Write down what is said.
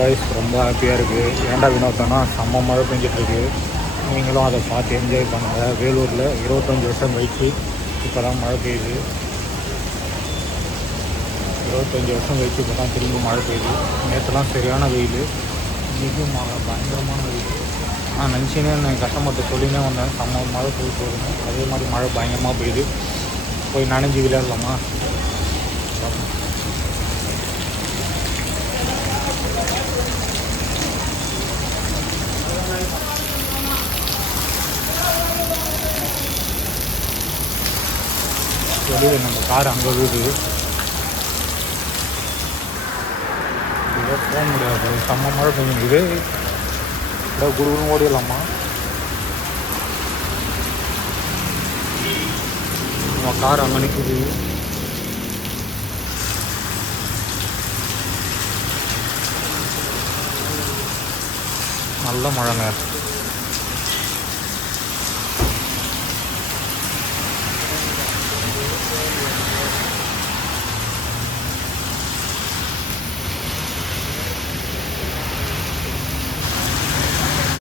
Guys ரொம்ப ஹாப்பியாக இருக்குது. ஏன்டா வினோத்தனா செம்ம மழை பெஞ்சிட்ருக்கு. நீங்களும் அதை பார்த்து என்ஜாய் பண்ணுங்கள். வேலூரில் 25 வருஷம் கழிச்சு இப்போ தான் மழை பெய்யுது. 25 வருஷம் கழிச்சு இப்போ தான் திரும்ப மழை பெய்யுது. நேற்றுலாம் சரியான வெயில், இன்றைக்கும் பயங்கரமான வெயில். நான் நினச்சினே நான் கஷ்டப்பட்டு சொல்லினே வந்தேன் செம்ம மழை பெய்ய போகுதுன்னு. அதே மாதிரி மழை பயங்கரமாக பெய்யுது. போய் நனைஞ்சு விளையாடலாமா? வெளியில் நம்ம கார் அங்கே வீடு இதோ போக முடியாது, செம்ம மழை பெஞ்சுக்குது. இதோ குடுகுன்னு ஓடிடலாமா? நம்ம கார் அங்கே நிற்குது. நல்ல மழைங்க.